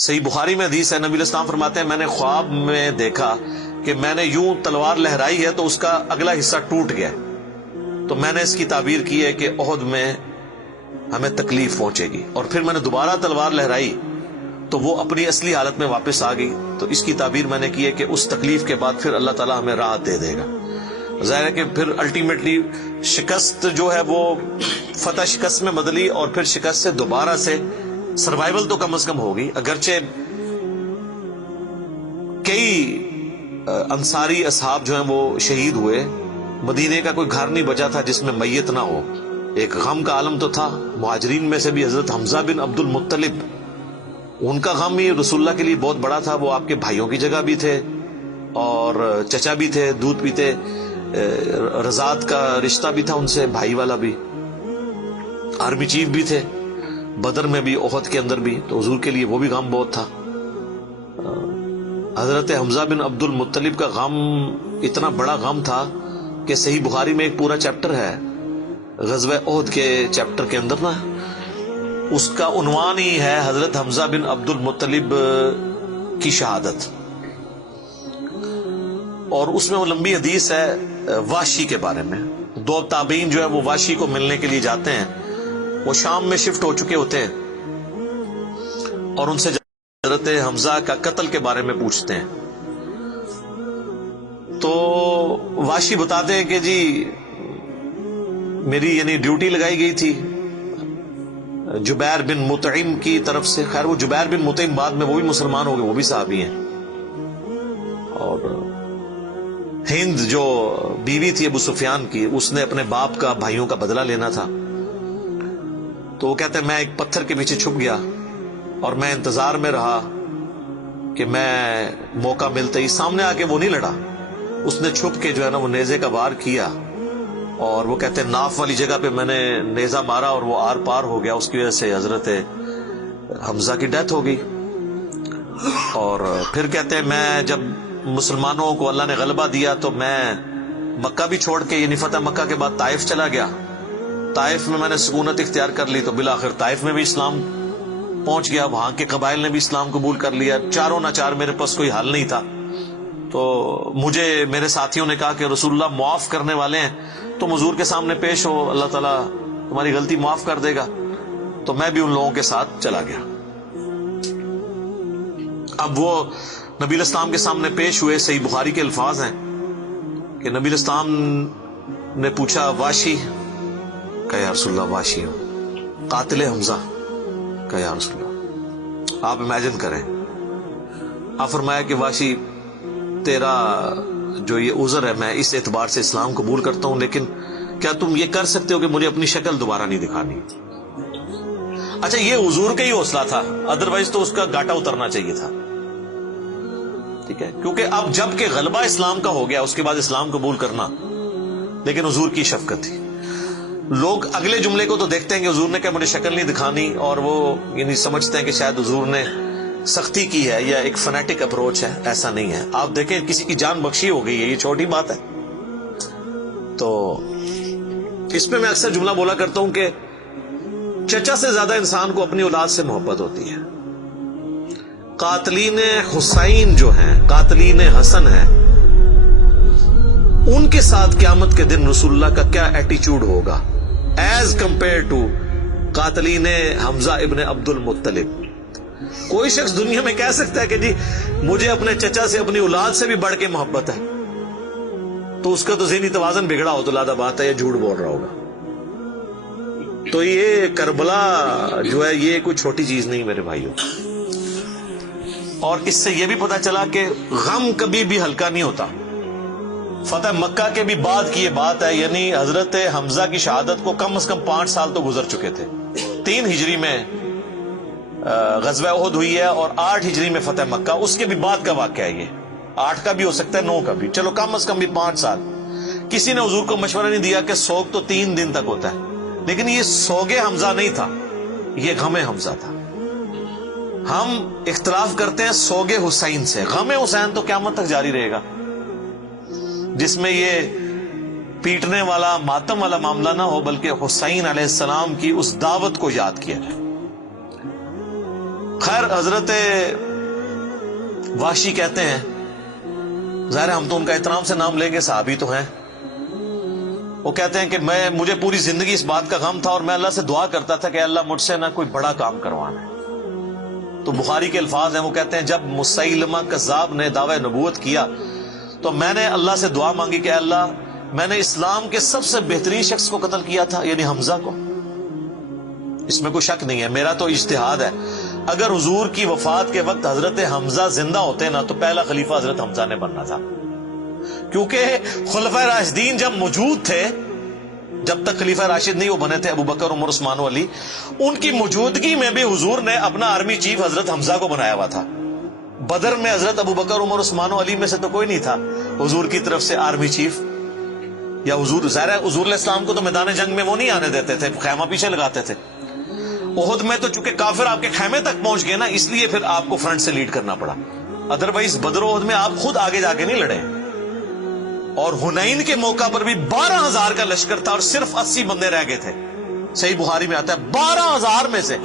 صحیح بخاری میں حدیث ہے، نبی علیہ السلام فرماتے ہیں میں نے خواب میں دیکھا کہ میں نے یوں تلوار لہرائی ہے تو اس کا اگلا حصہ ٹوٹ گیا، تو میں نے اس کی تعبیر کی ہے کہ احد میں ہمیں تکلیف پہنچے گی، اور پھر میں نے دوبارہ تلوار لہرائی تو وہ اپنی اصلی حالت میں واپس آ گئی، تو اس کی تعبیر میں نے کی ہے کہ اس تکلیف کے بعد پھر اللہ تعالیٰ ہمیں راحت دے دے گا۔ ظاہر ہے کہ پھر الٹیمیٹلی شکست جو ہے وہ فتح شکست میں بدلی، اور پھر شکست سے دوبارہ سے سروائیول تو کم از کم ہوگی، اگرچہ کئی انصاری اصحاب جو ہیں وہ شہید ہوئے، مدینے کا کوئی گھر نہیں بچا تھا جس میں میت نہ ہو، ایک غم کا عالم تو تھا۔ مہاجرین میں سے بھی حضرت حمزہ بن عبد المطلب، ان کا غم ہی رسول اللہ کے لیے بہت بڑا تھا، وہ آپ کے بھائیوں کی جگہ بھی تھے اور چچا بھی تھے، دودھ پیتے، رضاعت کا رشتہ بھی تھا ان سے، بھائی والا بھی، آرمی چیف بھی تھے، بدر میں بھی، احد کے اندر بھی، تو حضور کے لیے وہ بھی غم بہت تھا۔ حضرت حمزہ بن عبد المطلب کا غم اتنا بڑا غم تھا کہ صحیح بخاری میں ایک پورا چیپٹر ہے غزوہ احد کے چیپٹر کے اندر نا، اس کا عنوان ہی ہے حضرت حمزہ بن عبد المطلب کی شہادت، اور اس میں وہ لمبی حدیث ہے وحشی کے بارے میں۔ دو تابعین جو ہے وہ وحشی کو ملنے کے لیے جاتے ہیں، وہ شام میں شفٹ ہو چکے ہوتے ہیں، اور ان سے حضرت حمزہ کا قتل کے بارے میں پوچھتے ہیں، تو وحشی بتاتے ہیں کہ جی میری یعنی ڈیوٹی لگائی گئی تھی جبیر بن مطعم کی طرف سے۔ خیر وہ جبیر بن مطعم بعد میں وہ بھی مسلمان ہو گئے، وہ بھی صحابی ہیں، اور ہند جو بیوی تھی ابو سفیان کی، اس نے اپنے باپ کا بھائیوں کا بدلہ لینا تھا، تو وہ کہتے ہیں میں ایک پتھر کے پیچھے چھپ گیا اور میں انتظار میں رہا کہ میں موقع ملتے ہی سامنے آ کے وہ نہیں لڑا، اس نے چھپ کے جو ہے نا وہ نیزے کا وار کیا، اور وہ کہتے ہیں ناف والی جگہ پہ میں نے نیزہ مارا اور وہ آر پار ہو گیا، اس کی وجہ سے حضرت حمزہ کی ڈیتھ ہو گئی۔ اور پھر کہتے ہیں میں جب مسلمانوں کو اللہ نے غلبہ دیا تو میں مکہ بھی چھوڑ کے، یعنی فتح مکہ کے بعد طائف چلا گیا، طائف میں نے سکونت اختیار کر لی، تو بالآخر طائف میں بھی اسلام پہنچ گیا، وہاں کے قبائل نے بھی اسلام قبول کر لیا، چاروں ناچار میرے پاس کوئی حل نہیں تھا، تو مجھے میرے ساتھیوں نے کہا کہ رسول اللہ معاف کرنے والے ہیں، تم حضور کے سامنے پیش ہو، اللہ تعالیٰ تمہاری غلطی معاف کر دے گا، تو میں بھی ان لوگوں کے ساتھ چلا گیا۔ اب وہ نبی علیہ السلام کے سامنے پیش ہوئے، صحیح بخاری کے الفاظ ہیں کہ نبی علیہ السلام نے پوچھا واشی کہ یا رسول اللہ واشی ہوں، قاتل حمزہ کہ یا رسول اللہ۔ آپ امیجن کریں، آپ فرمایا کہ واشی تیرا جو یہ عذر ہے میں اس اعتبار سے اسلام قبول کرتا ہوں، لیکن کیا تم یہ کر سکتے ہو کہ مجھے اپنی شکل دوبارہ نہیں دکھانی؟ اچھا یہ حضور کا ہی حوصلہ تھا، ادروائز تو اس کا گاٹا اترنا چاہیے تھا، ٹھیک ہے، کیونکہ اب جب کہ غلبہ اسلام کا ہو گیا اس کے بعد اسلام قبول کرنا، لیکن حضور کی شفقت تھی۔ لوگ اگلے جملے کو تو دیکھتے ہیں کہ حضور نے کہا مجھے شکل نہیں دکھانی، اور وہ یعنی سمجھتے ہیں کہ شاید حضور نے سختی کی ہے یا ایک فنیٹک اپروچ ہے، ایسا نہیں ہے۔ آپ دیکھیں کسی کی جان بخشی ہو گئی ہے، یہ چھوٹی بات ہے۔ تو اس پہ میں اکثر جملہ بولا کرتا ہوں کہ چچا سے زیادہ انسان کو اپنی اولاد سے محبت ہوتی ہے۔ قاتلین حسین جو ہیں، قاتلین حسن ہیں، ان کے ساتھ قیامت کے دن رسول اللہ کا کیا ایٹیچیوڈ ہوگا ایز کمپیئر ٹو قاتلین حمزہ ابن عبد المطلب۔ کوئی شخص دنیا میں کہہ سکتا ہے کہ جی مجھے اپنے چچا سے اپنی اولاد سے بھی بڑھ کے محبت ہے، تو اس کا تو ذہنی توازن بگڑا ہو تو لادہ بات ہے، یہ جھوٹ بول رہا ہوگا۔ تو یہ کربلا جو ہے یہ کوئی چھوٹی چیز نہیں میرے بھائیوں، اور اس سے یہ بھی پتا چلا کہ غم کبھی بھی ہلکا نہیں ہوتا۔ فتح مکہ کے بھی بعد کی یہ بات ہے، یعنی حضرت حمزہ کی شہادت کو کم از کم 5 سال تو گزر چکے تھے۔ 3 ہجری میں غزوہ احد ہوئی ہے اور 8 ہجری میں فتح مکہ، اس کے بھی بعد کا واقعہ ہے، یہ 8 کا بھی ہو سکتا ہے 9 کا بھی، چلو کم از کم بھی 5 سال۔ کسی نے حضور کو مشورہ نہیں دیا کہ سوگ تو 3 دن تک ہوتا ہے، لیکن یہ سوگ حمزہ نہیں تھا، یہ غم حمزہ تھا۔ ہم اختلاف کرتے ہیں سوگ حسین سے، غم حسین تو قیامت تک جاری رہے گا، جس میں یہ پیٹنے والا ماتم والا معاملہ نہ ہو، بلکہ حسین علیہ السلام کی اس دعوت کو یاد کیا جائے۔ خیر حضرت وحشی کہتے ہیں، ظاہر ہم تو ان کا احترام سے نام لیں گے، صحابی تو ہیں، وہ کہتے ہیں کہ مجھے پوری زندگی اس بات کا غم تھا اور میں اللہ سے دعا کرتا تھا کہ اللہ مجھ سے نہ کوئی بڑا کام کروانا ہے۔ تو بخاری کے الفاظ ہیں، وہ کہتے ہیں جب مسیلمہ کذاب نے دعوی نبوت کیا تو میں نے اللہ سے دعا مانگی کہ اللہ میں نے اسلام کے سب سے بہترین شخص کو قتل کیا تھا، یعنی حمزہ کو، اس میں کوئی شک نہیں ہے، میرا تو اجتہاد ہے، اگر حضور کی وفات کے وقت حضرت حمزہ زندہ ہوتے نا تو پہلا خلیفہ حضرت حمزہ نے بننا تھا، کیونکہ خلفائے راشدین جب موجود تھے، جب تک خلیفہ راشد نہیں وہ بنے تھے ابو بکر عمر عثمان و علی، ان کی موجودگی میں بھی حضور نے اپنا آرمی چیف حضرت حمزہ کو بنایا ہوا تھا۔ بدر میں حضرت ابو بکر عمر عثمان و علی میں سے تو کوئی نہیں تھا حضور کی طرف سے آرمی چیف، یا حضور ظاہر ہے حضور علیہ السلام کو تو میدان جنگ میں وہ نہیں آنے دیتے تھے، خیمہ پیچھے لگاتے تھے۔ احد میں تو چونکہ کافر آپ کے خیمے تک پہنچ گئے نا، اس لیے پھر آپ کو فرنٹ سے لیڈ کرنا پڑا، ادروائز بدر و احد میں آپ خود آگے جا کے نہیں لڑے۔ اور حنین کے موقع پر بھی 12,000 کا لشکر تھا اور صرف 80 بندے رہ گئے تھے، صحیح بخاری میں آتا ہے 12,000 میں سے،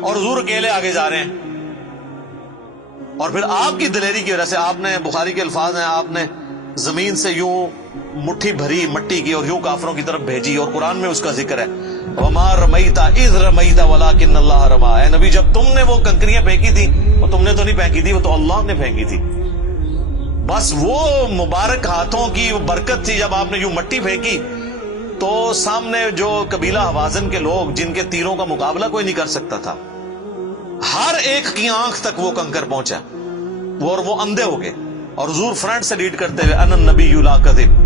اور حضور اکیلے آگے جا رہے ہیں۔ اور پھر آپ کی دلیری کی وجہ سے آپ نے، بخاری کے الفاظ ہیں، آپ نے زمین سے یوں مٹھی بھری مٹی کی اور یوں کافروں کی طرف بھیجی، اور قرآن میں اس کا ذکر ہے وَمَا رَمَيْتَ إِذْ رَمَيْتَ وَلَكِنَّ اللَّهَ رَمَىٰ، اے نبی جب تم نے وہ کنکریاں پھینکی تھی وہ تم نے تو نہیں پھینکی تھی، وہ تو اللہ نے پھینکی تھی، بس وہ مبارک ہاتھوں کی برکت تھی۔ جب آپ نے یوں مٹی پھینکی تو سامنے جو قبیلہ حوازن کے لوگ جن کے تیروں کا مقابلہ کوئی نہیں کر سکتا تھا، ہر ایک کی آنکھ تک وہ کنکر پہنچا، وہ اندھے ہو گئے، اور حضور فرنٹ سے لیڈ کرتے ہوئے انا النبی لا کذب،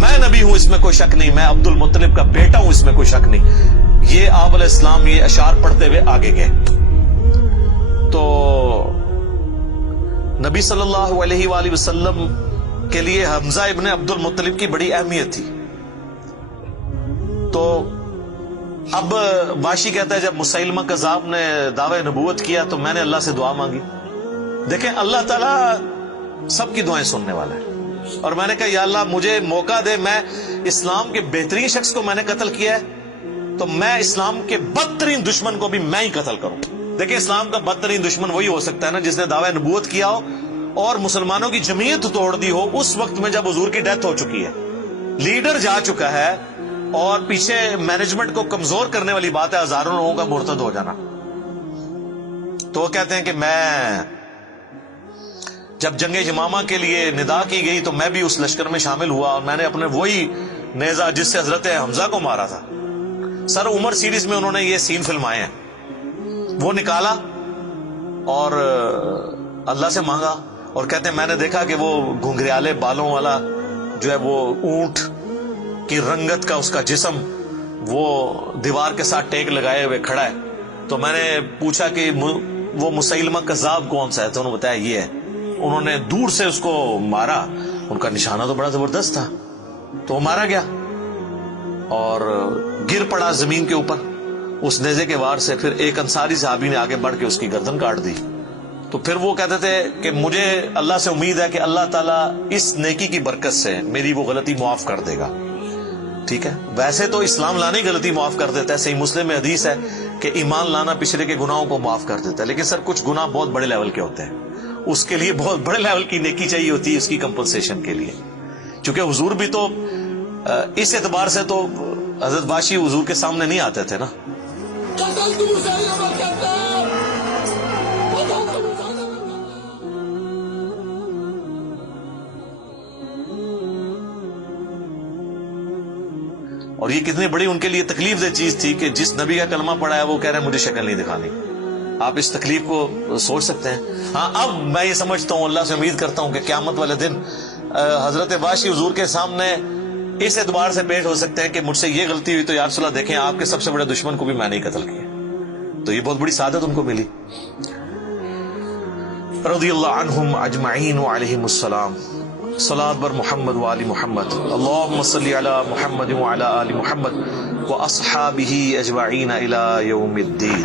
میں نبی ہوں اس میں کوئی شک نہیں، میں عبد المطلب کا بیٹا ہوں اس میں کوئی شک نہیں، یہ آپ علیہ السلام یہ اشعار پڑھتے ہوئے آگے گئے۔ تو نبی صلی اللہ علیہ وآلہ وسلم کے لیے حمزہ ابن عبد المطلب کی بڑی اہمیت تھی۔ تو اب واشی کہتا ہے جب مسیلمہ کذاب نے دعوی نبوت کیا تو میں نے اللہ سے دعا مانگی۔ دیکھیں اللہ تعالیٰ سب کی دعائیں سننے والا ہے، اور میں نے کہا یا اللہ مجھے موقع دے، میں اسلام کے بہترین شخص کو میں نے قتل کیا ہے تو میں اسلام کے بدترین دشمن کو بھی میں ہی قتل کروں۔ دیکھیں اسلام کا بدترین دشمن وہی ہو سکتا ہے نا جس نے دعوی نبوت کیا ہو اور مسلمانوں کی جمعیت توڑ دی ہو اس وقت میں جب حضور کی ڈیتھ ہو چکی ہے، لیڈر جا چکا ہے، اور پیچھے مینجمنٹ کو کمزور کرنے والی بات ہے ہزاروں لوگوں کا مرتد ہو جانا۔ تو وہ کہتے ہیں کہ میں جب جنگ یمامہ کے لیے ندا کی گئی تو میں بھی اس لشکر میں شامل ہوا، اور میں نے اپنے وہی نیزہ جس سے حضرت حمزہ کو مارا تھا، سر عمر سیریز میں انہوں نے یہ سین فلمائے ہیں، وہ نکالا اور اللہ سے مانگا، اور کہتے ہیں میں نے دیکھا کہ وہ گھنگریالے بالوں والا جو ہے وہ اونٹ کی رنگت کا اس کا جسم وہ دیوار کے ساتھ ٹیک لگائے ہوئے کھڑا ہے۔ تو میں نے پوچھا کہ وہ مسیلمہ کذاب کون سا ہے، تو انہوں نے بتایا یہ ہے۔ انہوں نے دور سے اس کو مارا، ان کا نشانہ تو بڑا زبردست تھا، تو وہ مارا گیا اور گر پڑا زمین کے اوپر اس نیزے کے وار سے۔ پھر ایک انصاری صحابی نے آگے بڑھ کے اس کی گردن کاٹ دی۔ تو پھر وہ کہتے تھے کہ مجھے اللہ سے امید ہے کہ اللہ تعالیٰ اس نیکی کی برکت سے میری وہ غلطی معاف کر دے گا۔ ٹھیک ہے، ویسے تو اسلام لانے کی غلطی معاف کر دیتا ہے، صحیح مسلم میں حدیث ہے کہ ایمان لانا پچھلے کے گناہوں کو معاف کر دیتا ہے، لیکن سر کچھ گناہ بہت بڑے لیول کے ہوتے ہیں، اس کے لیے بہت بڑے لیول کی نیکی چاہیے ہوتی ہے اس کی کمپنسیشن کے لیے، چونکہ حضور بھی تو اس اعتبار سے تو حضرت واشی حضور کے سامنے نہیں آتے تھے نا۔ اور یہ کتنی بڑی ان کے لیے تکلیف دہ چیز تھی کہ جس نبی کا کلمہ پڑھا ہے وہ کہہ رہے ہیں مجھے شکل نہیں دکھانی۔ آپ اس تکلیف کو سوچ سکتے ہیں۔ ہاں اب میں یہ سمجھتا ہوں، اللہ سے امید کرتا ہوں کہ قیامت والے دن حضرت واشی حضور کے سامنے اس اعتبار سے پیش ہو سکتے ہیں کہ مجھ سے یہ غلطی ہوئی تو یا رسول اللہ دیکھیں آپ کے سب سے بڑے دشمن کو بھی میں نہیں قتل کیا، تو یہ بہت بڑی سعادت ان کو ملی۔ رضی اللہ عنہم اجمعین وعلیہم السلام۔ صلاۃ بر محمد وآل محمد، اللہم صلی علی محمد وعلی آل محمد واصحابہ اجمعین الی یوم الدین۔